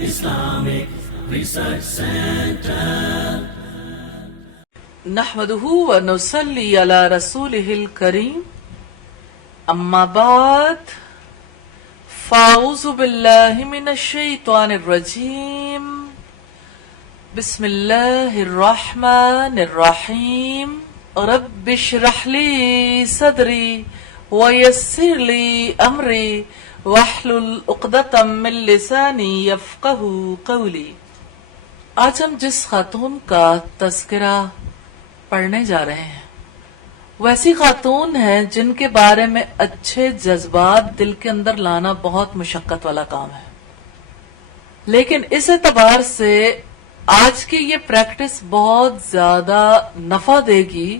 Islamic Research Center. نحمده ونصلي على رسوله الكريم اما بعد فاعوذ بالله من الشيطان الرجيم بسم الله الرحمن الرحيم رب اشرح لي صدري ويسر لي امري واحلل عقدة من لساني يفقهوا قولي. آج ہم جس خاتون کا تذکرہ پڑھنے جا رہے ہیں ویسی خاتون ہیں جن کے بارے میں اچھے جذبات دل کے اندر لانا بہت مشقت والا کام ہے، لیکن اس اعتبار سے آج کی یہ پریکٹس بہت زیادہ نفع دے گی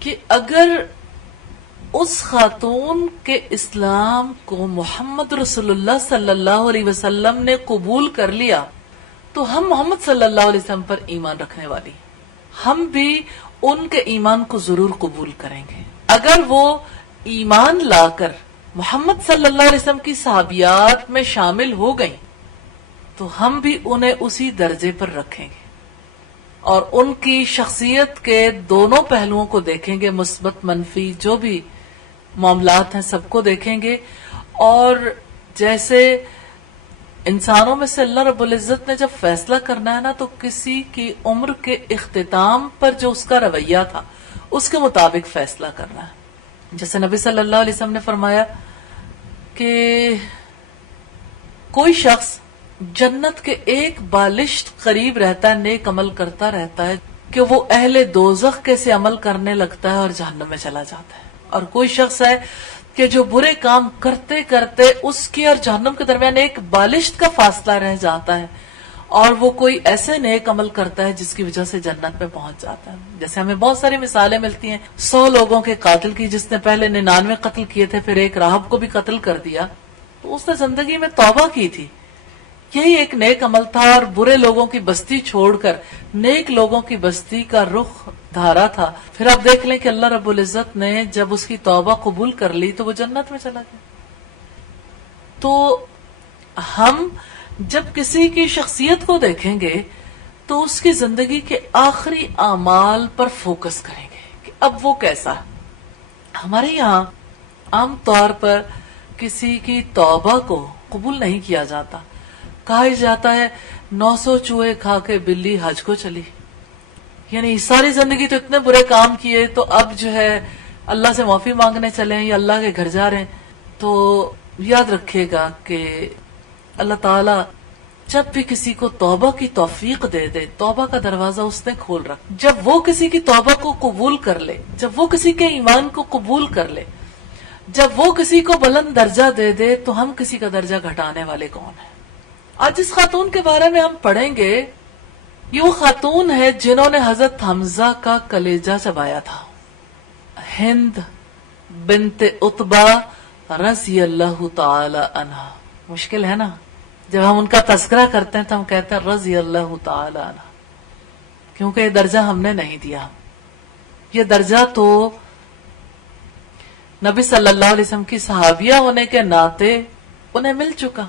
کہ اگر اس خاتون کے اسلام کو محمد رسول اللہ صلی اللہ علیہ وسلم نے قبول کر لیا تو ہم محمد صلی اللہ علیہ وسلم پر ایمان رکھنے والی ہم بھی ان کے ایمان کو ضرور قبول کریں گے. اگر وہ ایمان لا کر محمد صلی اللہ علیہ وسلم کی صحابیات میں شامل ہو گئیں تو ہم بھی انہیں اسی درجے پر رکھیں گے اور ان کی شخصیت کے دونوں پہلوؤں کو دیکھیں گے، مثبت منفی جو بھی معاملات ہیں سب کو دیکھیں گے. اور جیسے انسانوں میں سے اللہ رب العزت نے جب فیصلہ کرنا ہے نا تو کسی کی عمر کے اختتام پر جو اس کا رویہ تھا اس کے مطابق فیصلہ کرنا ہے. جیسے نبی صلی اللہ علیہ وسلم نے فرمایا کہ کوئی شخص جنت کے ایک بالشت قریب رہتا ہے، نیک عمل کرتا رہتا ہے کہ وہ اہل دوزخ کے سے عمل کرنے لگتا ہے اور جہنم میں چلا جاتا ہے. اور کوئی شخص ہے کہ جو برے کام کرتے کرتے اس کی اور جہنم کے درمیان ایک بالشت کا فاصلہ رہ جاتا ہے اور وہ کوئی ایسے نیک عمل کرتا ہے جس کی وجہ سے جنت میں پہنچ جاتا ہے. جیسے ہمیں بہت ساری مثالیں ملتی ہیں 100 لوگوں کے قاتل کی، جس نے پہلے 99 قتل کیے تھے پھر ایک راہب کو بھی قتل کر دیا تو اس نے زندگی میں توبہ کی تھی، یہی ایک نیک عمل تھا اور برے لوگوں کی بستی چھوڑ کر نیک لوگوں کی بستی کا رخ دھارا تھا. پھر آپ دیکھ لیں کہ اللہ رب العزت نے جب اس کی توبہ قبول کر لی تو وہ جنت میں چلا گیا. تو ہم جب کسی کی شخصیت کو دیکھیں گے تو اس کی زندگی کے آخری اعمال پر فوکس کریں گے کہ اب وہ کیسا ہے. ہمارے یہاں عام طور پر کسی کی توبہ کو قبول نہیں کیا جاتا، کہا جاتا ہے 900 چوہے کھا کے بلی حج کو چلی، یعنی ساری زندگی تو اتنے برے کام کیے تو اب جو ہے اللہ سے معافی مانگنے چلے یا اللہ کے گھر جا رہے ہیں. تو یاد رکھیے گا کہ اللہ تعالی جب بھی کسی کو توبہ کی توفیق دے دے، توبہ کا دروازہ اس نے کھول رکھا. جب وہ کسی کی توبہ کو قبول کر لے، جب وہ کسی کے ایمان کو قبول کر لے، جب وہ کسی کو بلند درجہ دے دے تو ہم کسی کا درجہ گھٹانے والے کون ہیں؟ آج جس خاتون کے بارے میں ہم پڑھیں گے یہ وہ خاتون ہے جنہوں نے حضرت حمزہ کا کلیجہ چبایا تھا. ہند بنت عتبہ رضی اللہ تعالی عنہ. مشکل ہے نا جب ہم ان کا تذکرہ کرتے ہیں تو ہم کہتے ہیں رضی اللہ تعالی عنہ، کیونکہ یہ درجہ ہم نے نہیں دیا. یہ درجہ تو نبی صلی اللہ علیہ وسلم کی صحابیہ ہونے کے ناطے انہیں مل چکا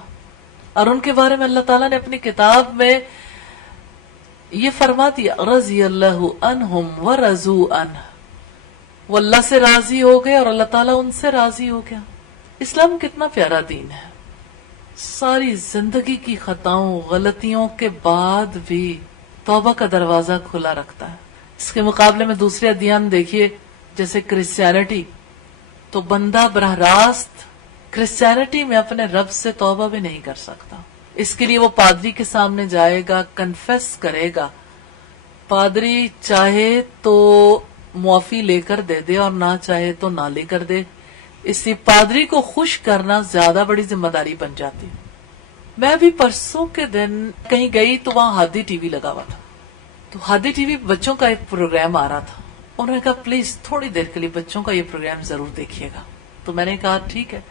اور ان کے بارے میں اللہ تعالیٰ نے اپنی کتاب میں یہ فرما دیا رضی اللہ عنہم ورضوا عنہ. وہ اللہ سے راضی ہو گئے اور اللہ تعالیٰ ان سے راضی ہو گیا. اسلام کتنا پیارا دین ہے، ساری زندگی کی خطاؤں غلطیوں کے بعد بھی توبہ کا دروازہ کھلا رکھتا ہے. اس کے مقابلے میں دوسرے ادیان دیکھیے جیسے کرسچینٹی، تو بندہ براہ راست کرسچینٹی میں اپنے رب سے توبہ بھی نہیں کر سکتا. اس کے لیے وہ پادری کے سامنے جائے گا، کنفیس کرے گا. پادری چاہے تو معافی لے کر دے دے اور نہ چاہے تو نہ لے کر دے. اس لیے پادری کو خوش کرنا زیادہ بڑی ذمہ داری بن جاتی. میں بھی پرسوں کے دن کہیں گئی تو وہاں ہادی ٹی وی لگا ہوا تھا، تو ہادی ٹی وی بچوں کا ایک پروگرام آ رہا تھا. انہوں نے کہا پلیز تھوڑی دیر کے لیے بچوں کا یہ پروگرام ضرور دیکھیے گا. تو میں نے کہا ٹھیک ہے.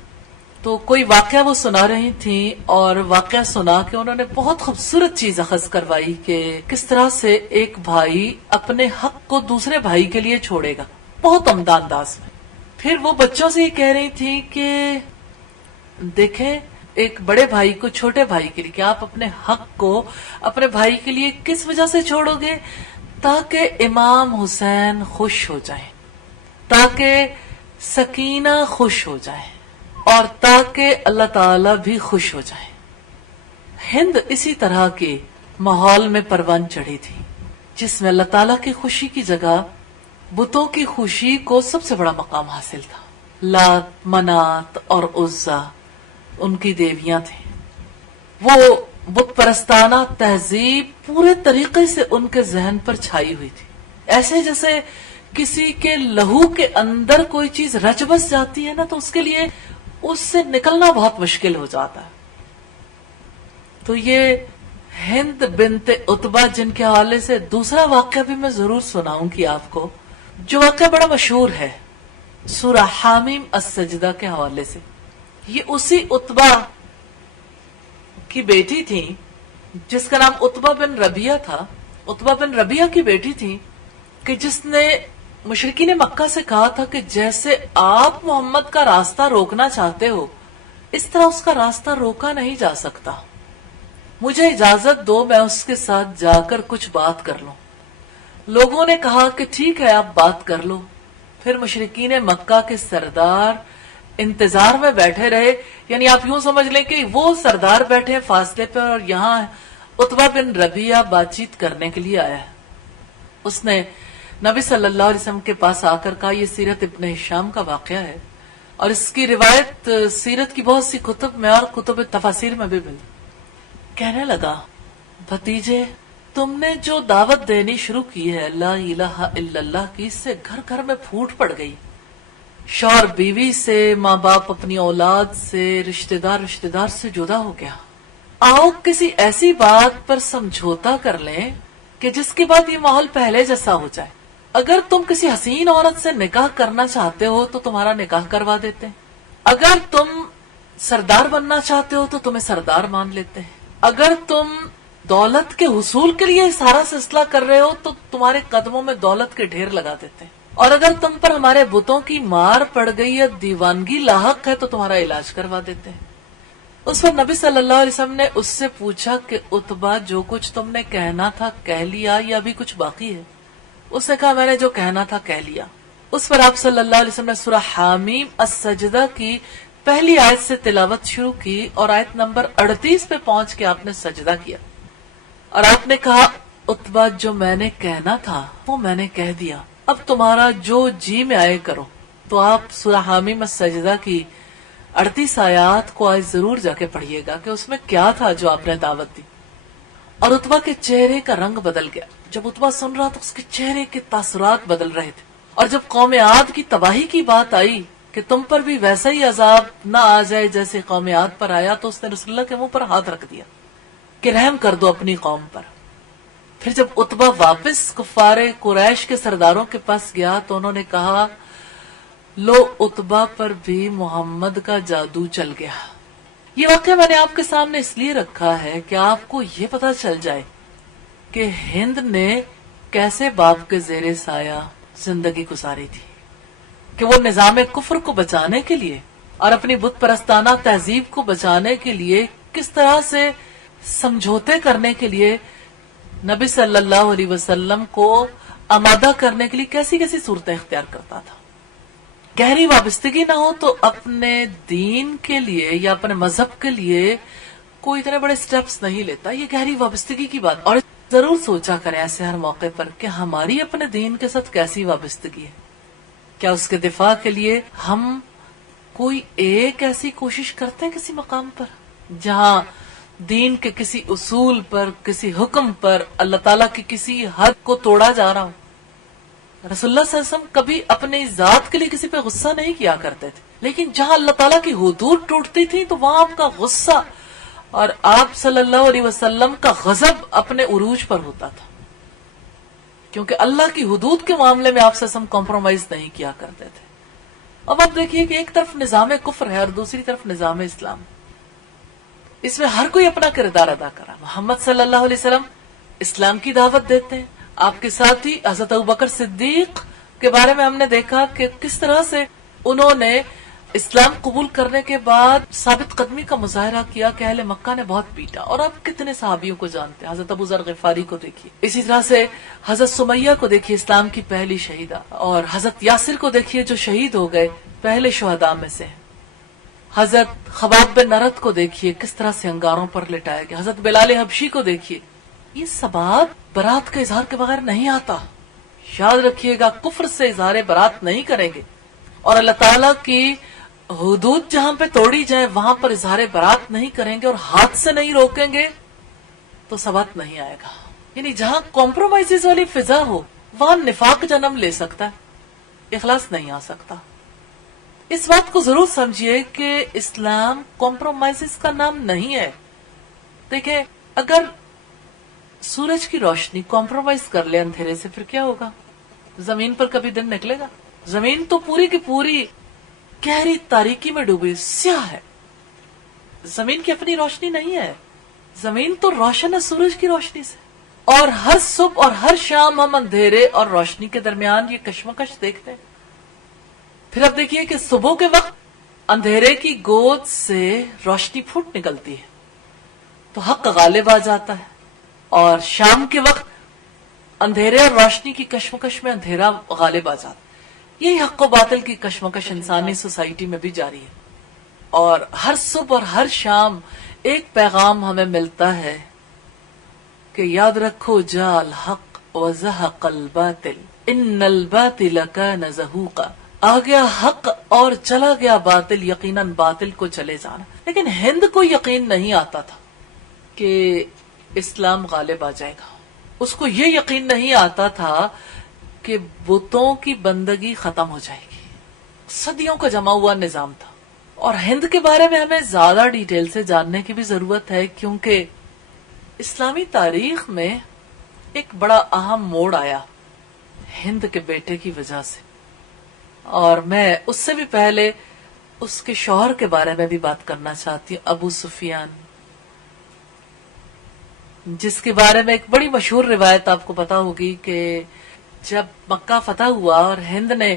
تو کوئی واقعہ وہ سنا رہی تھیں اور واقعہ سنا کے انہوں نے بہت خوبصورت چیز اخذ کروائی کہ کس طرح سے ایک بھائی اپنے حق کو دوسرے بھائی کے لیے چھوڑے گا، بہت عمدہ انداز میں. پھر وہ بچوں سے یہ کہہ رہی تھی کہ دیکھیں ایک بڑے بھائی کو چھوٹے بھائی کے لیے کہ آپ اپنے حق کو اپنے بھائی کے لیے کس وجہ سے چھوڑو گے؟ تاکہ امام حسین خوش ہو جائیں، تاکہ سکینہ خوش ہو جائے، اور تاکہ اللہ تعالی بھی خوش ہو جائے۔ ہند اسی طرح کے ماحول میں پروان چڑھی تھی جس میں اللہ تعالیٰ کی خوشی کی جگہ بتوں کی خوشی کو سب سے بڑا مقام حاصل تھا۔ لات، منات اور عزا ان کی دیویاں تھیں۔ وہ بت پرستانہ تہذیب پورے طریقے سے ان کے ذہن پر چھائی ہوئی تھی، ایسے جیسے کسی کے لہو کے اندر کوئی چیز رچ بس جاتی ہے نا، تو اس کے لیے اس سے نکلنا بہت مشکل ہو جاتا ہے۔ تو یہ ہند بنت عتبہ جن کے حوالے سے دوسرا واقعہ بھی میں ضرور سناؤں گی آپ کو، جو واقعہ بڑا مشہور ہے سورہ حامیم السجدہ کے حوالے سے۔ یہ اسی عتبہ کی بیٹی تھی جس کا نام عتبہ بن ربیہ تھا۔ عتبہ بن ربیہ کی بیٹی تھی کہ جس نے مشرکین مکہ سے کہا تھا کہ جیسے آپ محمد کا راستہ روکنا چاہتے ہو اس طرح اس کا راستہ روکا نہیں جا سکتا، مجھے اجازت دو میں اس کے ساتھ جا کر کچھ بات کر لوں۔ لوگوں نے کہا کہ ٹھیک ہے آپ بات کر لو۔ پھر مشرکین مکہ کے سردار انتظار میں بیٹھے رہے، یعنی آپ یوں سمجھ لیں کہ وہ سردار بیٹھے ہیں فاصلے پر اور یہاں عتبہ بن ربیہ بات چیت کرنے کے لیے آیا ہے۔ اس نے نبی صلی اللہ علیہ وسلم کے پاس آ کر کہا، یہ سیرت ابن ہشام کا واقعہ ہے اور اس کی روایت سیرت کی بہت سی کتب میں اور کتب تفاسیر میں بھی ملی۔ کہنے لگا، بھتیجے تم نے جو دعوت دینی شروع کی ہے لا الہ الا اللہ کی، اس سے گھر گھر میں پھوٹ پڑ گئی، شوہر بیوی سے، ماں باپ اپنی اولاد سے، رشتہ دار سے جدا ہو گیا۔ آؤ کسی ایسی بات پر سمجھوتا کر لیں کہ جس کے بعد یہ ماحول پہلے جیسا ہو جائے۔ اگر تم کسی حسین عورت سے نکاح کرنا چاہتے ہو تو تمہارا نکاح کروا دیتے ہیں، اگر تم سردار بننا چاہتے ہو تو تمہیں سردار مان لیتے ہیں، اگر تم دولت کے حصول کے لیے سارا سلسلہ کر رہے ہو تو تمہارے قدموں میں دولت کے ڈھیر لگا دیتے ہیں، اور اگر تم پر ہمارے بتوں کی مار پڑ گئی یا دیوانگی لاحق ہے تو تمہارا علاج کروا دیتے ہیں۔ اس پر نبی صلی اللہ علیہ وسلم نے اس سے پوچھا کہ عتبہ جو کچھ تم نے کہنا تھا کہہ لیا یا ابھی کچھ باقی ہے؟ اس نے کہا میں نے جو کہنا تھا کہہ لیا۔ اس پر آپ صلی اللہ علیہ وسلم نے سورہ حامیم السجدہ کی پہلی آیت سے تلاوت شروع کی اور آیت نمبر 38 پہ پہنچ کے آپ نے سجدہ کیا اور آپ نے کہا، عتبہ جو میں نے کہنا تھا وہ میں نے کہہ دیا، اب تمہارا جو جی میں آئے کرو۔ تو آپ سورہ حامیم السجدہ کی 38 آیات کو آج ضرور جا کے پڑھیے گا کہ اس میں کیا تھا جو آپ نے دعوت دی۔ اور عتبہ کے چہرے کا رنگ بدل گیا، جب عتبہ سن رہا تو اس کے چہرے کے تاثرات بدل رہے تھے، اور جب قوم عاد کی تباہی کی بات آئی کہ تم پر بھی ویسا ہی عذاب نہ آ جائے جیسے قوم عاد پر آیا، تو اس نے رسول اللہ کے منہ پر ہاتھ رکھ دیا کہ رحم کر دو اپنی قوم پر۔ پھر جب عتبہ واپس کفار قریش کے سرداروں کے پاس گیا تو انہوں نے کہا، لو عتبہ پر بھی محمد کا جادو چل گیا۔ یہ واقعہ میں نے آپ کے سامنے اس لیے رکھا ہے کہ آپ کو یہ پتا چل جائے کہ ہند نے کیسے باپ کے زیر سایہ زندگی گزاری تھی، کہ وہ نظام کفر کو بچانے کے لیے اور اپنی بت پرستانہ تہذیب کو بچانے کے لیے کس طرح سے سمجھوتے کرنے کے لیے نبی صلی اللہ علیہ وسلم کو آمادہ کرنے کے لیے کیسی کیسی صورتیں اختیار کرتا تھا۔ گہری وابستگی نہ ہو تو اپنے دین کے لیے یا اپنے مذہب کے لیے کوئی اتنے بڑے سٹیپس نہیں لیتا، یہ گہری وابستگی کی بات۔ اور ضرور سوچا کریں ایسے ہر موقع پر کہ ہماری اپنے دین کے ساتھ کیسی وابستگی ہے، کیا اس کے دفاع کے لیے ہم کوئی ایک ایسی کوشش کرتے ہیں کسی مقام پر جہاں دین کے کسی اصول پر، کسی حکم پر، اللہ تعالیٰ کی کسی حد کو توڑا جا رہا ہو۔ رسول اللہ صلی اللہ علیہ وسلم کبھی اپنی ذات کے لیے کسی پہ غصہ نہیں کیا کرتے تھے، لیکن جہاں اللہ تعالیٰ کی حدود ٹوٹتی تھی تو وہاں آپ کا غصہ اور آپ صلی اللہ علیہ وسلم کا غضب اپنے عروج پر ہوتا تھا، کیونکہ اللہ کی حدود کے معاملے میں آپ سے ہم کمپرومائز نہیں کیا کرتے تھے۔ اب آپ دیکھیے کہ ایک طرف نظام کفر ہے اور دوسری طرف نظام اسلام، اس میں ہر کوئی اپنا کردار ادا کرا۔ محمد صلی اللہ علیہ وسلم اسلام کی دعوت دیتے ہیں، آپ کے ساتھ ہی حضرت ابوبکر صدیق کے بارے میں ہم نے دیکھا کہ کس طرح سے انہوں نے اسلام قبول کرنے کے بعد ثابت قدمی کا مظاہرہ کیا کہ اہل مکہ نے بہت پیٹا، اور آپ کتنے صحابیوں کو جانتے ہیں، حضرت ابو ذر غفاری کو دیکھیے، اسی طرح سے حضرت سمیہ کو دیکھیے اسلام کی پہلی شہیدہ، اور حضرت یاسر کو دیکھیے جو شہید ہو گئے پہلے شہداء میں سے، حضرت خباب بن نرد کو دیکھیے کس طرح سے انگاروں پر لٹایا گیا، حضرت بلال حبشی کو دیکھیے. یہ سبات برات کے اظہار کے بغیر نہیں آتا. یاد رکھیے گا کفر سے اظہار برات نہیں کریں گے، اور اللہ تعالیٰ کی حدود جہاں پہ توڑی جائے وہاں پر اظہار برات نہیں کریں گے اور ہاتھ سے نہیں روکیں گے تو ثبات نہیں آئے گا. یعنی جہاں کمپرومائزز والی فضا ہو وہاں نفاق جنم لے سکتا ہے، اخلاص نہیں آ سکتا. اس بات کو ضرور سمجھیے کہ اسلام کمپرومائزز کا نام نہیں ہے. دیکھیں اگر سورج کی روشنی کمپرومائز کر لے اندھیرے سے پھر کیا ہوگا؟ زمین پر کبھی دن نکلے گا؟ زمین تو پوری کی پوری گہری تاریکی میں ڈوبی سیاہ ہے. زمین کی اپنی روشنی نہیں ہے، زمین تو روشن ہے سورج کی روشنی سے. اور ہر صبح اور ہر شام ہم اندھیرے اور روشنی کے درمیان یہ کشمکش دیکھتے ہیں. پھر اب دیکھیے کہ صبح کے وقت اندھیرے کی گود سے روشنی پھوٹ نکلتی ہے تو حق غالب آ جاتا ہے، اور شام کے وقت اندھیرے اور روشنی کی کشمکش میں اندھیرا غالب آ جاتا ہے. یہی حق و باطل کی کشمکش انسانی سوسائٹی میں بھی جاری ہے. اور ہر صبح اور ہر شام ایک پیغام ہمیں ملتا ہے کہ یاد رکھو جا الحق وزہق الباطل ان الباطل کان زہوقا. آ گیا حق اور چلا گیا باطل، یقیناً باطل کو چلے جانا. لیکن ہند کو یقین نہیں آتا تھا کہ اسلام غالب آ جائے گا. اس کو یہ یقین نہیں آتا تھا کہ بتوں کی بندگی ختم ہو جائے گی. صدیوں کا جمع ہوا نظام تھا. اور ہند کے بارے میں ہمیں زیادہ ڈیٹیل سے جاننے کی بھی ضرورت ہے، کیونکہ اسلامی تاریخ میں ایک بڑا اہم موڑ آیا ہند کے بیٹے کی وجہ سے. اور میں اس سے بھی پہلے اس کے شوہر کے بارے میں بھی بات کرنا چاہتی ہوں، ابو سفیان، جس کے بارے میں ایک بڑی مشہور روایت آپ کو پتا ہوگی کہ جب مکہ فتح ہوا اور ہند نے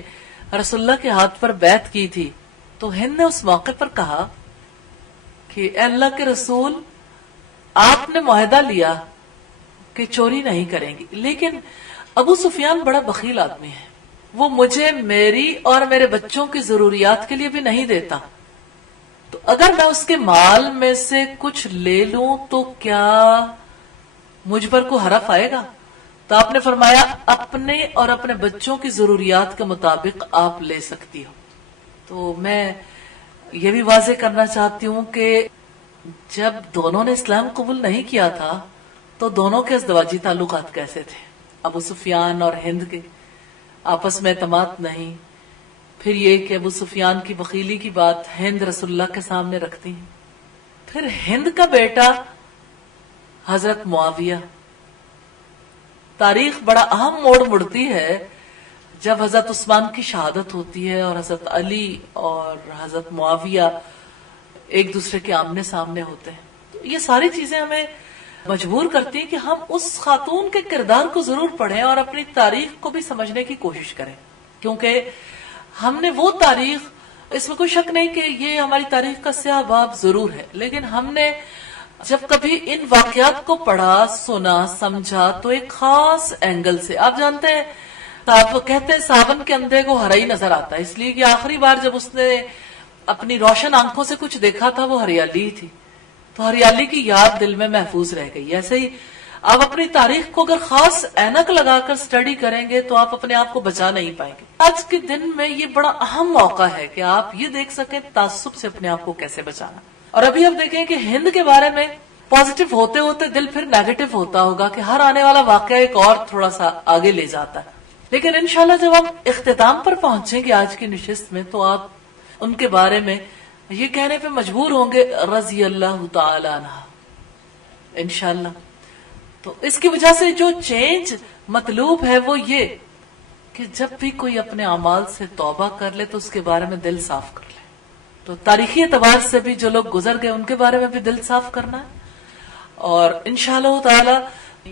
رسول اللہ کے ہاتھ پر بیعت کی تھی تو ہند نے اس موقع پر کہا کہ اے اللہ کے رسول، آپ نے معاہدہ لیا کہ چوری نہیں کریں گی، لیکن ابو سفیان بڑا بخیل آدمی ہے، وہ مجھے میری اور میرے بچوں کی ضروریات کے لیے بھی نہیں دیتا، تو اگر میں اس کے مال میں سے کچھ لے لوں تو کیا مجھ پر کو حرف آئے گا؟ تو آپ نے فرمایا اپنے اور اپنے بچوں کی ضروریات کے مطابق آپ لے سکتی ہو. تو میں یہ بھی واضح کرنا چاہتی ہوں کہ جب دونوں نے اسلام قبول نہیں کیا تھا تو دونوں کے ازدواجی تعلقات کیسے تھے؟ ابو سفیان اور ہند کے آپس میں اعتماد نہیں. پھر یہ کہ ابو سفیان کی بخیلی کی بات ہند رسول اللہ کے سامنے رکھتی ہیں. پھر ہند کا بیٹا حضرت معاویہ. تاریخ بڑا اہم موڑ مڑتی ہے جب حضرت عثمان کی شہادت ہوتی ہے اور حضرت علی اور حضرت معاویہ ایک دوسرے کے آمنے سامنے ہوتے ہیں. تو یہ ساری چیزیں ہمیں مجبور کرتی ہیں کہ ہم اس خاتون کے کردار کو ضرور پڑھیں اور اپنی تاریخ کو بھی سمجھنے کی کوشش کریں، کیونکہ ہم نے وہ تاریخ، اس میں کوئی شک نہیں کہ یہ ہماری تاریخ کا سیاہ باب ضرور ہے، لیکن ہم نے جب کبھی ان واقعات کو پڑھا، سنا، سمجھا تو ایک خاص اینگل سے. آپ جانتے ہیں آپ کہتے ہیں ساون کے اندھے کو ہرا ہی نظر آتا ہے، اس لیے کہ آخری بار جب اس نے اپنی روشن آنکھوں سے کچھ دیکھا تھا وہ ہریالی تھی، تو ہریالی کی یاد دل میں محفوظ رہ گئی. ایسے ہی آپ اپنی تاریخ کو اگر خاص اینک لگا کر سٹڈی کریں گے تو آپ اپنے آپ کو بچا نہیں پائیں گے. آج کے دن میں یہ بڑا اہم موقع ہے کہ آپ یہ دیکھ سکیں تعصب سے اپنے آپ کو کیسے بچانا. اور ابھی آپ دیکھیں کہ ہند کے بارے میں پازیٹو ہوتے ہوتے دل پھر نیگیٹو ہوتا ہوگا کہ ہر آنے والا واقعہ ایک اور تھوڑا سا آگے لے جاتا ہے. لیکن انشاءاللہ جب ہم اختتام پر پہنچیں گے آج کی نشست میں تو آپ ان کے بارے میں یہ کہنے پہ مجبور ہوں گے رضی اللہ تعالی عنہ انشاءاللہ. تو اس کی وجہ سے جو چینج مطلوب ہے وہ یہ کہ جب بھی کوئی اپنے اعمال سے توبہ کر لے تو اس کے بارے میں دل صاف کر لے. تو تاریخی اعتبار سے بھی جو لوگ گزر گئے ان کے بارے میں بھی دل صاف کرنا ہے. اور انشاءاللہ تعالی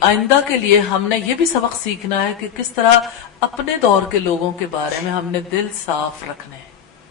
آئندہ کے لیے ہم نے یہ بھی سبق سیکھنا ہے کہ کس طرح اپنے دور کے لوگوں کے بارے میں ہم نے دل صاف رکھنے ہیں.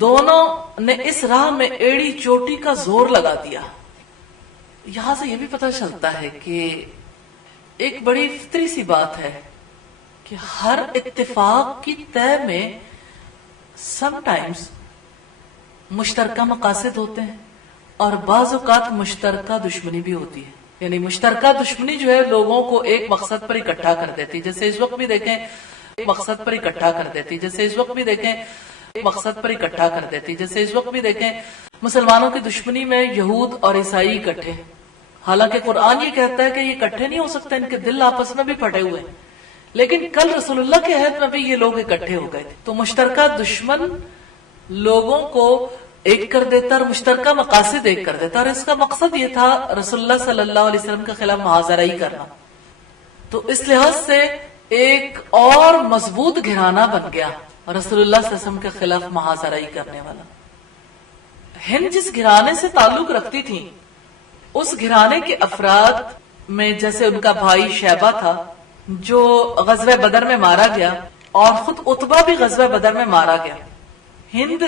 دونوں نے اس راہ میں ایڑی چوٹی کا زور لگا دیا. یہاں سے یہ بھی پتہ چلتا ہے کہ ایک بڑی فطری سی بات ہے کہ ہر اتفاق کی طے میں سم ٹائمز مشترکہ مقاصد ہوتے ہیں اور بعض اوقات مشترکہ دشمنی بھی ہوتی ہے. یعنی مشترکہ دشمنی جو ہے لوگوں کو ایک مقصد پر اکٹھا کر دیتی, جیسے اس وقت بھی دیکھیں ایک مقصد پر اکٹھا کر دیتی, جیسے اس وقت بھی دیکھیں ایک مقصد پر اکٹھا کر دیتی, جیسے اس وقت بھی دیکھیں مسلمانوں کی دشمنی میں یہود اور عیسائی اکٹھے. حالانکہ قرآن یہ کہتا ہے کہ یہ اکٹھے نہیں ہو سکتے, ان کے دل آپس میں بھی پھٹے ہوئے ہیں, لیکن کل رسول اللہ کے عہد میں بھی یہ لوگ اکٹھے ہو گئے تھے. تو مشترکہ دشمن لوگوں کو ایک کر دیتا اور مشترکہ مقاصد ایک کر دیتا, اور اس کا مقصد یہ تھا رسول اللہ صلی اللہ علیہ وسلم کے خلاف محاذرہی کرنا. تو اس لحاظ سے ایک اور مضبوط گھرانہ بن گیا رسول اللہ صلی اللہ علیہ وسلم کے خلاف محاذرہی کرنے والا. ہند جس گھرانے سے تعلق رکھتی تھی اس گھرانے کے افراد میں جیسے ان کا بھائی شیبہ تھا جو غزوہ بدر میں مارا گیا, اور خود عتبہ بھی غزوہ بدر میں مارا گیا. ہند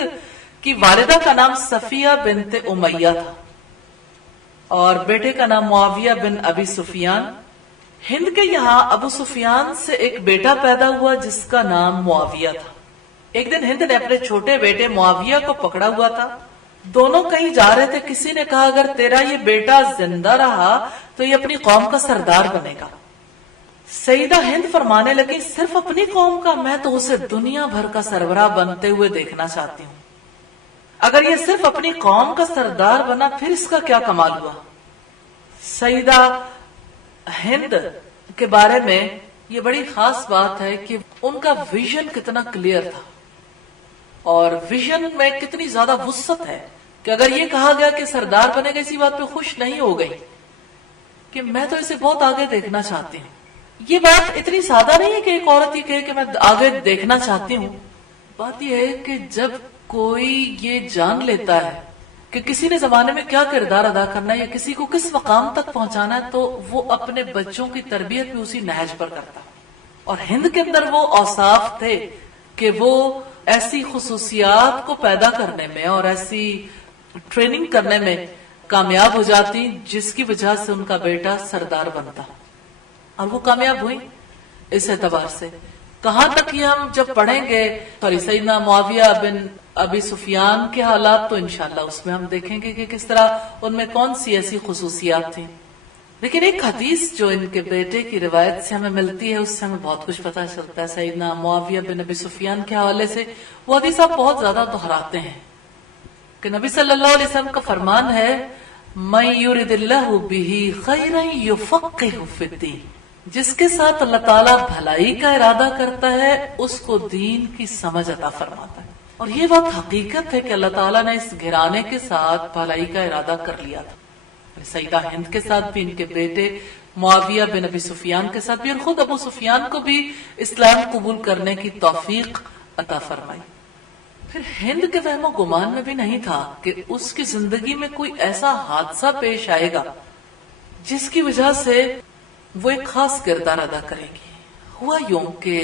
کی والدہ کا نام صفیہ بنت امیہ تھا اور بیٹے کا نام معاویہ بن ابی سفیان. ہند کے یہاں ابو سفیان سے ایک بیٹا پیدا ہوا جس کا نام معاویہ تھا. ایک دن ہند نے اپنے چھوٹے بیٹے معاویہ کو پکڑا ہوا تھا. دونوں کہیں جا رہے تھے. کسی نے کہا اگر تیرا یہ بیٹا زندہ رہا تو یہ اپنی قوم کا سردار بنے گا. سیدہ ہند فرمانے لگی صرف اپنی قوم کا, میں تو اسے دنیا بھر کا سربراہ بنتے ہوئے دیکھنا چاہتی ہوں. اگر یہ صرف اپنی قوم کا سردار بنا پھر اس کا کیا کمال ہوا. سیدہ ہند کے بارے میں یہ بڑی خاص بات ہے کہ ان کا ویژن کتنا کلیئر تھا اور ویژن میں کتنی زیادہ وسعت ہے کہ اگر یہ کہا گیا کہ سردار بنے گا اسی بات پہ خوش نہیں ہو گئی کہ میں تو اسے بہت آگے دیکھنا چاہتی ہوں. یہ بات اتنی سادہ نہیں ہے کہ ایک عورت یہ کہے کہ میں آگے دیکھنا چاہتی ہوں. بات یہ ہے کہ جب کوئی یہ جان لیتا ہے کہ کسی نے زمانے میں کیا کردار ادا کرنا ہے یا کسی کو کس مقام تک پہنچانا ہے تو وہ اپنے بچوں کی تربیت بھی اسی نہج پر کرتا. اور ہند کے اندر وہ اوصاف تھے کہ وہ ایسی خصوصیات کو پیدا کرنے میں اور ایسی ٹریننگ کرنے میں کامیاب ہو جاتی جس کی وجہ سے ان کا بیٹا سردار بنتا, اور وہ کامیاب ہوئی. اس اعتبار سے کہاں تک یہ ہم جب پڑھیں گے سیدنا معاویہ بن ابی سفیان کے حالات تو انشاءاللہ اس میں ہم دیکھیں گے کہ کس طرح ان میں کون سی ایسی خصوصیات تھیں. لیکن ایک حدیث جو ان کے بیٹے کی روایت سے ہمیں ملتی ہے اس سے ہمیں بہت کچھ پتہ چلتا ہے. سیدنا معاویہ بن ابی سفیان کے حوالے سے وہ حدیث آپ بہت زیادہ دہراتے ہیں کہ نبی صلی اللہ علیہ وسلم کا فرمان ہے مَن یُرِدِ اللَّهُ بِهِ خَیْرًا یُفَقِّهُ فِی الدِّینِ, جس کے ساتھ اللہ تعالیٰ بھلائی کا ارادہ کرتا ہے اس کو دین کی سمجھ عطا فرماتا ہے. اور یہ بات حقیقت ہے کہ اللہ تعالیٰ نے اس گھرانے کے ساتھ بھلائی کا ارادہ کر لیا تھا. سیدہ ہند کے ساتھ بھی, ان کے بیٹے معاویہ بن ابی سفیان کے ساتھ بھی, اور خود ابو سفیان کو بھی اسلام قبول کرنے کی توفیق عطا فرمائی. پھر ہند کے وہم و گمان میں بھی نہیں تھا کہ اس کی زندگی میں کوئی ایسا حادثہ پیش آئے گا جس کی وجہ سے وہ ایک خاص کردار ادا کرے گی. ہوا یوں کہ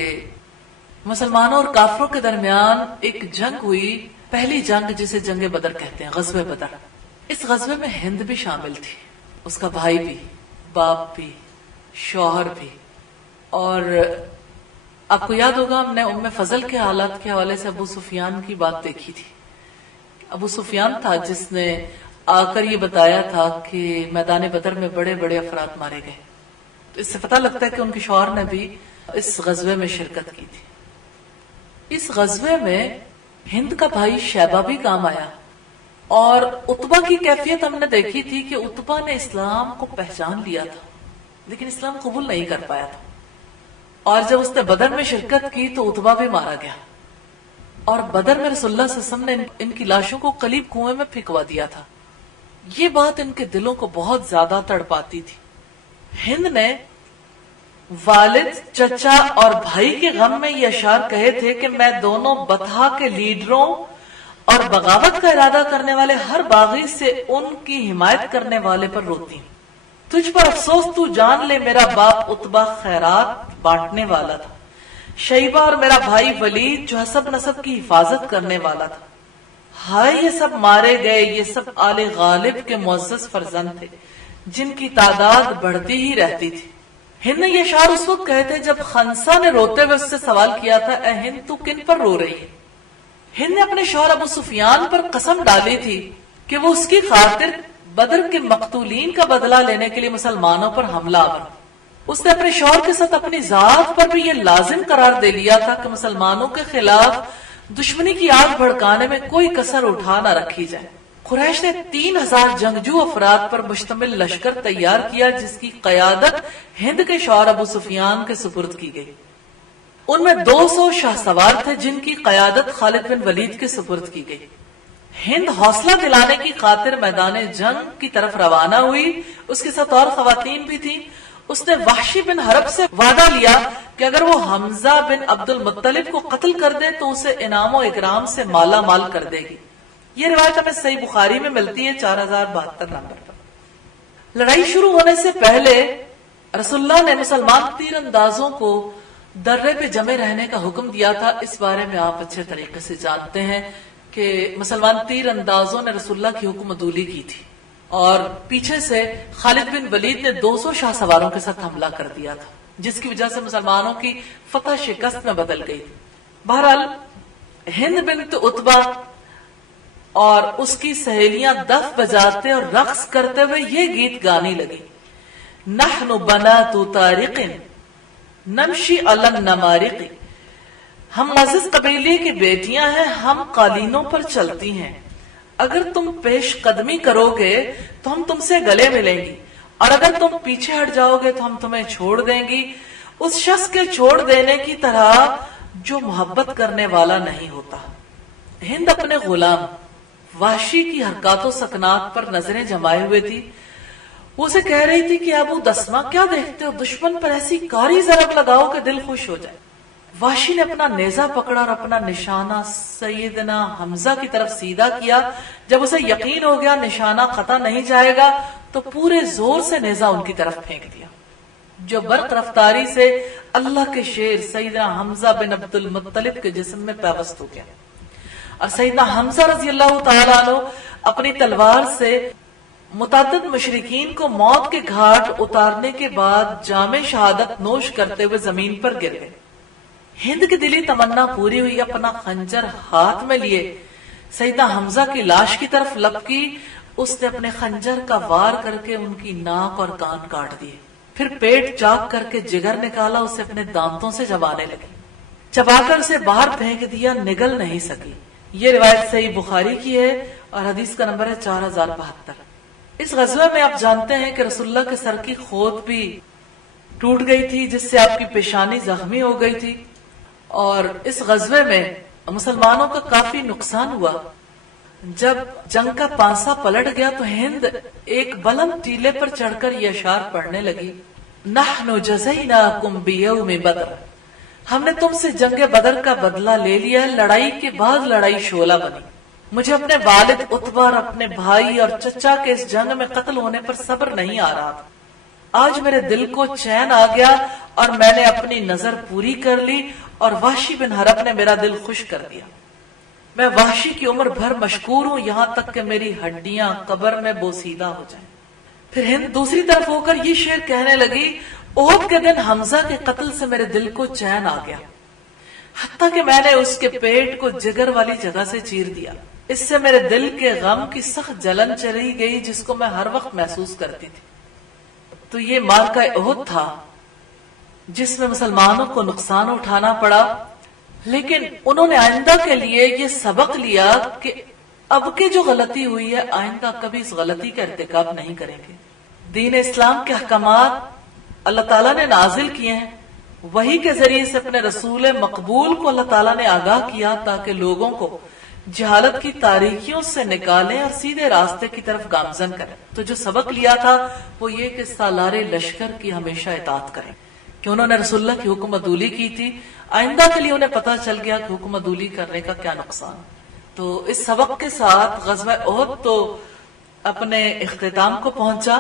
مسلمانوں اور کافروں کے درمیان ایک جنگ ہوئی, پہلی جنگ جسے جنگ بدر کہتے ہیں, غزوہ بدر. اس غزوے میں ہند بھی شامل تھی, اس کا بھائی بھی, باپ بھی, شوہر بھی. اور آپ کو یاد ہوگا ہم نے ام فضل کے حالات کے حوالے سے ابو سفیان کی بات دیکھی تھی. ابو سفیان تھا جس نے آ کر یہ بتایا تھا کہ میدان بدر میں بڑے بڑے افراد مارے گئے. اس سے پتہ لگتا ہے کہ ان کے شوہر نے بھی اس غزوے میں شرکت کی تھی. اس غزوے میں ہند کا بھائی شیبہ بھی کام آیا, اور عتبہ کی کیفیت ہم نے دیکھی تھی کہ عتبہ نے اسلام کو پہچان لیا تھا لیکن اسلام قبول نہیں کر پایا تھا, اور جب اس نے بدر میں شرکت کی تو عتبہ بھی مارا گیا. اور بدر میں رسول اللہ صلی اللہ علیہ وسلم نے ان کی لاشوں کو قلیب کنویں میں پھینکوا دیا تھا. یہ بات ان کے دلوں کو بہت زیادہ تڑپاتی تھی. ہند نے والد, چچا اور بھائی کے غم میں یہ اشعار کہے تھے کہ میں دونوں بطحا کے لیڈروں اور بغاوت کا ارادہ کرنے والے ہر باغی سے ان کی حمایت کرنے والے پر روتی ہوں. تجھ پر افسوس, تو جان لے میرا باپ عتبہ خیرات بانٹنے والا تھا, شیبہ اور میرا بھائی ولید جو حسب نسب کی حفاظت کرنے والا تھا. ہائے یہ سب مارے گئے، یہ سب آل غالب کے معزز فرزند تھے جن کی تعداد بڑھتی ہی رہتی تھی۔ ہند نے یہ اشعار اس وقت کہے تھے جب خنسا نے روتے ہوئے اس سے سوال کیا تھا، اے ہند تو کن پر رو رہی ہے؟ ہند نے اپنے شوہر ابو سفیان پر قسم ڈالی تھی کہ وہ اس کی خاطر بدر کے مقتولین کا بدلہ لینے کے لیے مسلمانوں پر حملہ آور۔ اس نے اپنے شوہر کے ساتھ اپنی ذات پر بھی یہ لازم قرار دے لیا تھا کہ مسلمانوں کے خلاف دشمنی کی آگ بھڑکانے میں کوئی کسر اٹھا نہ رکھی جائے۔ قریش نے 3000 جنگجو افراد پر مشتمل لشکر تیار کیا جس کی قیادت ہند کے شوہر ابو سفیان کے سپرد کی گئی۔ ان میں 200 شاہ سوار تھے جن کی قیادت خالد بن ولید کے سپرد کی گئی۔ ہند حوصلہ دلانے کی خاطر میدان جنگ کی طرف روانہ ہوئی، اس کے ساتھ اور خواتین بھی تھیں۔ اس نے وحشی بن حرب سے وعدہ لیا کہ اگر وہ حمزہ بن عبد المطلب کو قتل کر دے تو اسے انعام و اکرام سے مالا مال کر دے گی۔ یہ روایت ہمیں صحیح بخاری میں ملتی ہے 4072 نمبر پر۔ لڑائی شروع ہونے سے پہلے رسول اللہ نے مسلمان تیر اندازوں کو درے پہ جمے رہنے کا حکم دیا تھا۔ اس بارے میں آپ اچھے طریقے سے جانتے ہیں کہ مسلمان تیر اندازوں نے رسول اللہ کی حکم عدولی کی تھی اور پیچھے سے خالد بن ولید نے 200 شاہ سواروں کے ساتھ حملہ کر دیا تھا جس کی وجہ سے مسلمانوں کی فتح شکست میں بدل گئی تھی۔ بہرحال ہند بنت عتبہ اور اس کی سہیلیاں دف بجاتے اور رقص کرتے ہوئے یہ گیت گانے لگی، نحن بنات طارق نمشی علی النمارق، ہم معزز قبیلے کی بیٹیاں ہیں، ہم قالینوں پر چلتی ہیں، اگر تم پیش قدمی کرو گے تو ہم تم سے گلے ملیں گی اور اگر تم پیچھے ہٹ جاؤ گے تو ہم تمہیں چھوڑ دیں گی، اس شخص کے چھوڑ دینے کی طرح جو محبت کرنے والا نہیں ہوتا۔ ہند اپنے غلام وحشی کی حرکات و سکنات پر نظریں جمائے ہوئے تھی۔ وہ اسے کہہ رہی تھی کہ ابو دسمہ کیا دیکھتے ہو، دشمن پر ایسی کاری ضرب لگاؤ کہ دل خوش ہو جائے۔ وحشی نے اپنا نیزہ پکڑا اور اپنا نشانہ سیدنا حمزہ کی طرف سیدھا کیا۔ جب اسے یقین ہو گیا نشانہ خطا نہیں جائے گا تو پورے زور سے نیزہ ان کی طرف پھینک دیا جو برق رفتاری سے اللہ کے شیر سیدنا حمزہ بن عبد المطلب کے جسم میں پیوست ہو گیا، اور سیدنا حمزہ رضی اللہ تعالیٰ عنہ اپنی تلوار سے متعدد مشرکین کو موت کے گھاٹ اتارنے کے بعد جام شہادت نوش کرتے ہوئے زمین پر گر گئے۔ ہند کی دلی تمنا پوری ہوئی، اپنا خنجر ہاتھ میں لیے سیدنا حمزہ کی لاش کی طرف لپکی، اس نے اپنے خنجر کا وار کر کے ان کی ناک اور کان کاٹ دیے، پھر پیٹ چاک کر کے جگر نکالا، اسے اپنے دانتوں سے چبانے لگی، چبا کر اسے باہر پھینک دیا، نگل نہیں سکی۔ یہ روایت صحیح بخاری کی ہے اور حدیث کا نمبر ہے 4072۔ اس غزوے میں آپ جانتے ہیں کہ رسول اللہ کے سر کی خود بھی ٹوٹ گئی تھی جس سے آپ کی پیشانی زخمی ہو گئی تھی، اور اس غزوے میں مسلمانوں کا کافی نقصان ہوا۔ جب جنگ کا پانسا پلٹ گیا تو ہند ایک بلند ٹیلے پر چڑھ کر یہ اشعار پڑھنے لگی، نحن جزیناکم بیوم بدر، ہم نے تم سے جنگ بدر کا بدلہ لے لیا، لڑائی کے بعد لڑائی شعلہ بنی، مجھے اپنے والد عتبہ اور اپنے بھائی اور چچا کے اس جنگ میں قتل ہونے پر صبر نہیں آ رہا تھا، آج میرے دل کو چین آ گیا اور میں نے اپنی نظر پوری کر لی اور وحشی بن حرب نے میرا دل خوش کر دیا، میں وحشی کی عمر بھر مشکور ہوں یہاں تک کہ میری ہڈیاں قبر میں بوسیدہ ہو جائیں۔ پھر ہند دوسری طرف ہو کر یہ شعر کہنے لگی، احد کے دن حمزہ کے قتل سے میرے دل کو چین آ گیا، حتیٰ کہ میں نے اس کے پیٹ کو جگر والی جگہ سے چیر دیا، اس سے میرے دل کے غم کی سخت جلن چلی گئی جس کو میں ہر وقت محسوس کرتی تھی۔ تو یہ معرکہ احد تھا جس میں مسلمانوں کو نقصان اٹھانا پڑا، لیکن انہوں نے آئندہ کے لیے یہ سبق لیا کہ اب کی جو غلطی ہوئی ہے آئندہ کبھی اس غلطی کا ارتکاب نہیں کریں گے۔ دین اسلام کے احکامات اللہ تعالیٰ نے نازل کیے ہیں، وحی کے ذریعے سے اپنے رسول مقبول کو اللہ تعالیٰ نے آگاہ کیا تاکہ لوگوں کو جہالت کی تاریکیوں سے نکالیں اور سیدھے راستے کی طرف گامزن کریں۔ تو جو سبق لیا تھا وہ یہ کہ سالار لشکر کی ہمیشہ اطاعت کریں، کہ انہوں نے رسول اللہ کی حکم عدولی کی تھی، آئندہ کے لیے انہیں پتا چل گیا کہ حکم عدولی کرنے کا کیا نقصان۔ تو اس سبق کے ساتھ غزوہ احد تو اپنے اختتام کو پہنچا۔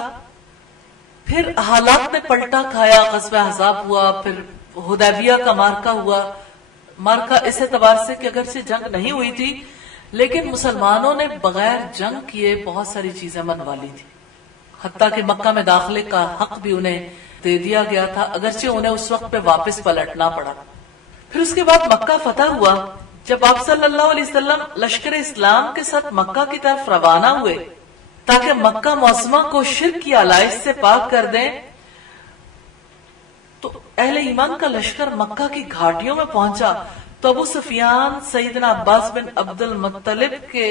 پھر حالات نے پلٹا کھایا، غزوہ احزاب ہوا، پھر حدیبیہ کا مارکہ ہوا۔ مارکہ اس اعتبار سے کہ اگر سے جنگ نہیں ہوئی تھی لیکن مسلمانوں نے بغیر جنگ کیے بہت ساری چیزیں منوا لی تھی، حتیٰ کہ مکہ میں داخلے کا حق بھی انہیں دے دیا گیا تھا، اگرچہ انہیں اس وقت پہ واپس پلٹنا پڑا۔ پھر اس کے بعد مکہ فتح ہوا، جب آپ صلی اللہ علیہ وسلم لشکر اسلام کے ساتھ مکہ کی طرف روانہ ہوئے تاکہ مکہ معظمہ کو شرک کی آلائش سے پاک کر دیں، تو اہل ایمان کا لشکر مکہ کی گھاٹیوں میں پہنچا تو ابو سفیان سیدنا عباس بن عبد المطلب کے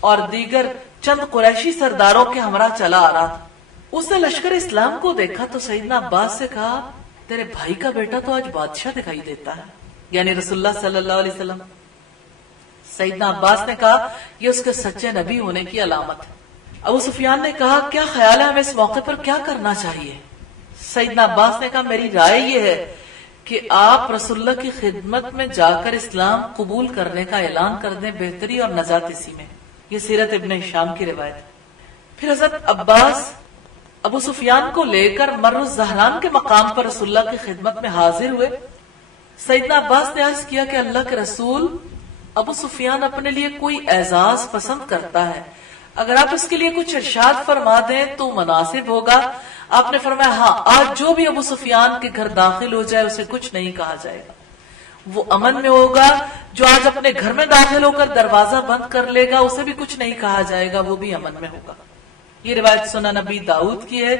اور دیگر چند قریشی سرداروں کے ہمراہ چلا آ رہا تھا۔ اس نے لشکر اسلام کو دیکھا تو سیدنا عباس سے کہا، تیرے بھائی کا بیٹا تو آج بادشاہ دکھائی دیتا ہے، یعنی رسول اللہ صلی اللہ علیہ وسلم۔ سیدنا عباس نے کہا، یہ اس کے سچے نبی ہونے کی علامت ہے۔ ابو سفیان نے کہا، کیا خیال ہے ہمیں اس موقع پر کیا کرنا چاہیے؟ سیدنا عباس نے کہا، میری رائے یہ ہے کہ آپ رسول اللہ کی خدمت میں جا کر اسلام قبول کرنے کا اعلان کر دیں، بہتری اور نجات اسی میں۔ یہ سیرت ابن ہشام کی روایت ہے۔ پھر حضرت عباس ابو سفیان کو لے کر مر الزہران کے مقام پر رسول اللہ کی خدمت میں حاضر ہوئے۔ سیدنا عباس نے عرض کیا کہ اللہ کے رسول، ابو سفیان اپنے لیے کوئی اعزاز پسند کرتا ہے، اگر آپ اس کے لیے کچھ ارشاد فرما دیں تو مناسب ہوگا۔ آپ نے فرمایا، ہاں، آج جو بھی ابو سفیان کے گھر داخل ہو جائے اسے کچھ نہیں کہا جائے گا، وہ امن میں ہوگا۔ جو آج اپنے گھر میں داخل ہو کر دروازہ بند کر لے گا اسے بھی کچھ نہیں کہا جائے گا، وہ بھی امن میں ہوگا۔ یہ روایت سنن نبی داؤد کی ہے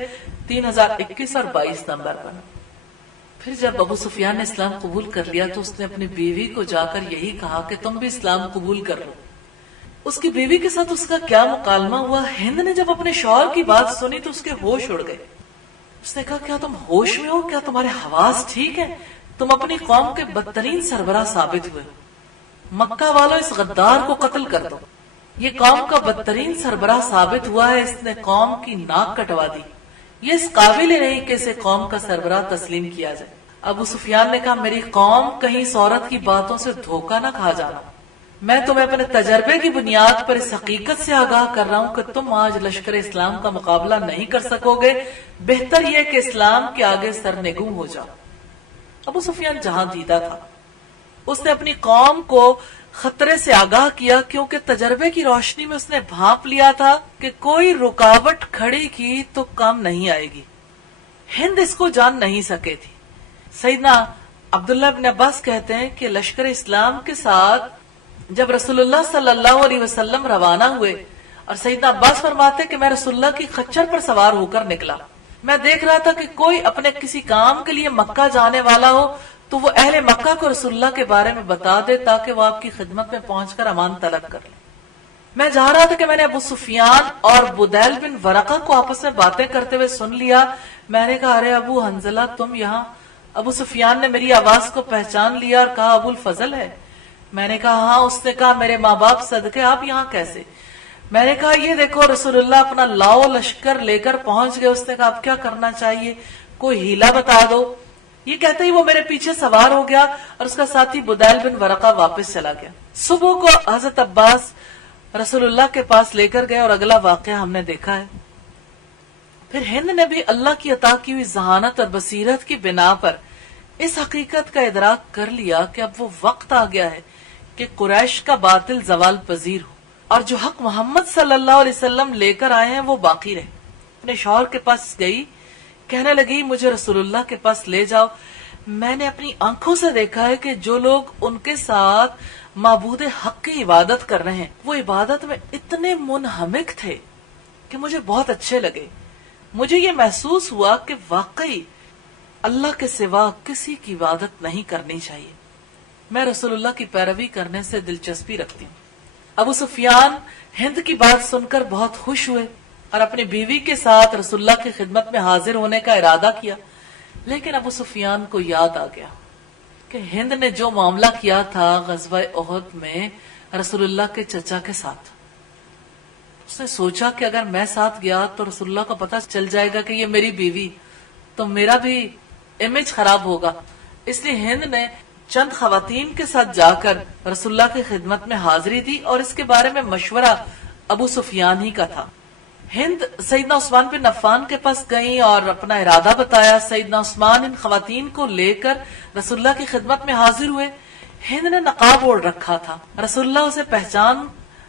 3021 اور 22 نمبر پر۔ پھر جب ابو سفیان نے اسلام قبول کر لیا تو اس نے اپنی بیوی کو جا کر یہی کہا کہ تم بھی اسلام قبول کر لو۔ اس کی بیوی کے ساتھ اس کا کیا مکالمہ ہوا، ہند نے جب اپنے شوہر کی بات سنی تو اس کے ہوش اڑ گئے۔ اس نے کہا، کیا تم ہوش میں ہو؟ کیا تمہارے حواس ٹھیک ہیں؟ تم اپنی قوم کے بدترین سربراہ ثابت ہوئے، مکہ والوں اس غدار کو قتل کر دو۔ یہ قوم کا بدترین سربراہ ثابت ہوا ہے، اس نے قوم کی ناک کٹوا دی، یہ اس قابل نہیں کہ اسے قوم کا سربراہ تسلیم کیا جائے۔ ابو سفیان نے کہا، میری قوم کہیں اس عورت کی باتوں سے دھوکہ نہ کھا جانا، میں تمہیں اپنے تجربے کی بنیاد پر اس حقیقت سے آگاہ کر رہا ہوں کہ تم آج لشکر اسلام کا مقابلہ نہیں کر سکو گے، بہتر یہ کہ اسلام کے آگے سرنگوں ہو جاؤ۔ ابو سفیان جہاں دیدہ تھا، اس نے اپنی قوم کو خطرے سے آگاہ کیا، کیونکہ تجربے کی روشنی میں اس نے بھانپ لیا تھا کہ کوئی رکاوٹ کھڑی کی تو کام نہیں آئے گی۔ ہند اس کو جان نہیں سکے تھی۔ سیدنا عبداللہ بن عباس کہتے ہیں کہ لشکر اسلام کے ساتھ جب رسول اللہ صلی اللہ علیہ وسلم روانہ ہوئے، اور سیدنا عباس فرماتے کہ میں رسول اللہ کی خچر پر سوار ہو کر نکلا، میں دیکھ رہا تھا کہ کوئی اپنے کسی کام کے لیے مکہ جانے والا ہو تو وہ اہل مکہ کو رسول اللہ کے بارے میں بتا دے تاکہ وہ آپ کی خدمت میں پہنچ کر امان طلب کر لے۔ میں جا رہا تھا کہ میں نے ابو سفیان اور بدیل بن ورقہ کو آپس میں باتیں کرتے ہوئے سن لیا۔ میں نے کہا، ارے ابو حنظلہ، تم یہاں؟ ابو سفیان نے میری آواز کو پہچان لیا اور کہا، ابو الفضل ہے؟ میں نے کہا، ہاں۔ اس نے کہا، میرے ماں باپ صدقے آپ یہاں کیسے؟ میں نے کہا، یہ دیکھو رسول اللہ اپنا لاؤ لشکر لے کر پہنچ گئے۔ اس نے کہا، اب کیا کرنا چاہیے؟ کوئی ہیلا بتا دو۔ یہ کہتے ہی وہ میرے پیچھے سوار ہو گیا اور اس کا ساتھی بدیل بن ورقہ واپس چلا گیا۔ صبح کو حضرت عباس رسول اللہ کے پاس لے کر گئے اور اگلا واقعہ ہم نے دیکھا ہے۔ پھر ہند نے بھی اللہ کی عطا کی ہوئی ذہانت اور بصیرت کی بنا پر اس حقیقت کا ادراک کر لیا کہ اب وہ وقت آ گیا ہے کہ قریش کا باطل زوال پذیر ہو اور جو حق محمد صلی اللہ علیہ وسلم لے کر آئے ہیں وہ باقی رہے۔ اپنے شوہر کے پاس گئی، کہنے لگی، مجھے رسول اللہ کے پاس لے جاؤ۔ میں نے اپنی آنکھوں سے دیکھا ہے کہ جو لوگ ان کے ساتھ معبود حق کی عبادت کر رہے ہیں وہ عبادت میں اتنے منہمک تھے کہ مجھے بہت اچھے لگے۔ مجھے یہ محسوس ہوا کہ واقعی اللہ کے سوا کسی کی عبادت نہیں کرنی چاہیے، میں رسول اللہ کی پیروی کرنے سے دلچسپی رکھتی ہوں۔ ابو سفیان ہند کی بات سن کر بہت خوش ہوئے اور اپنی بیوی کے ساتھ رسول اللہ کی خدمت میں حاضر ہونے کا ارادہ کیا، لیکن ابو سفیان کو یاد آ گیا کہ ہند نے جو معاملہ کیا تھا غزوہ احد میں رسول اللہ کے چچا کے ساتھ۔ اس نے سوچا کہ اگر میں ساتھ گیا تو رسول اللہ کو پتہ چل جائے گا کہ یہ میری بیوی، تو میرا بھی امیج خراب ہوگا۔ اس لیے ہند نے چند خواتین کے ساتھ جا کر رسول اللہ کی خدمت میں حاضری دی اور اس کے بارے میں مشورہ ابو سفیان ہی کا تھا۔ ہند سیدنا عثمان بن عفان کے پاس گئیں اور اپنا ارادہ بتایا۔ سیدنا عثمان ان خواتین کو لے کر رسول اللہ کی خدمت میں حاضر ہوئے۔ ہند نے نقاب اوڑھ رکھا تھا، رسول اللہ اسے پہچان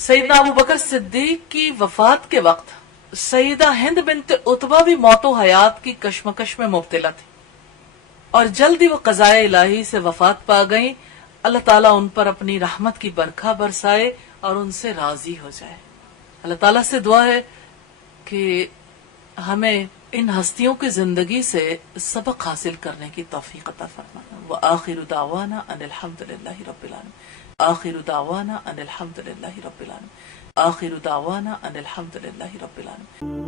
سیدنا ابو بکر صدیق کی وفات کے وقت سیدہ ہند بنت عتبہ بھی موت و حیات کی کشمکش میں مبتلا تھی اور جلدی وہ قضائے الہی سے وفات پا گئیں. اللہ تعالیٰ ان پر اپنی رحمت کی برکھا برسائے اور ان سے راضی ہو جائے. اللہ تعالیٰ سے دعا ہے کہ ہمیں ان ہستیوں کی زندگی سے سبق حاصل کرنے کی توفیق عطا فرمائے. وآخر دعوانا ان الحمد للہ رب العالمین. آخر دعوانا ان الحمد للہ رب العالمین. آخر دعوانا ان الحمد للہ رب العالمین.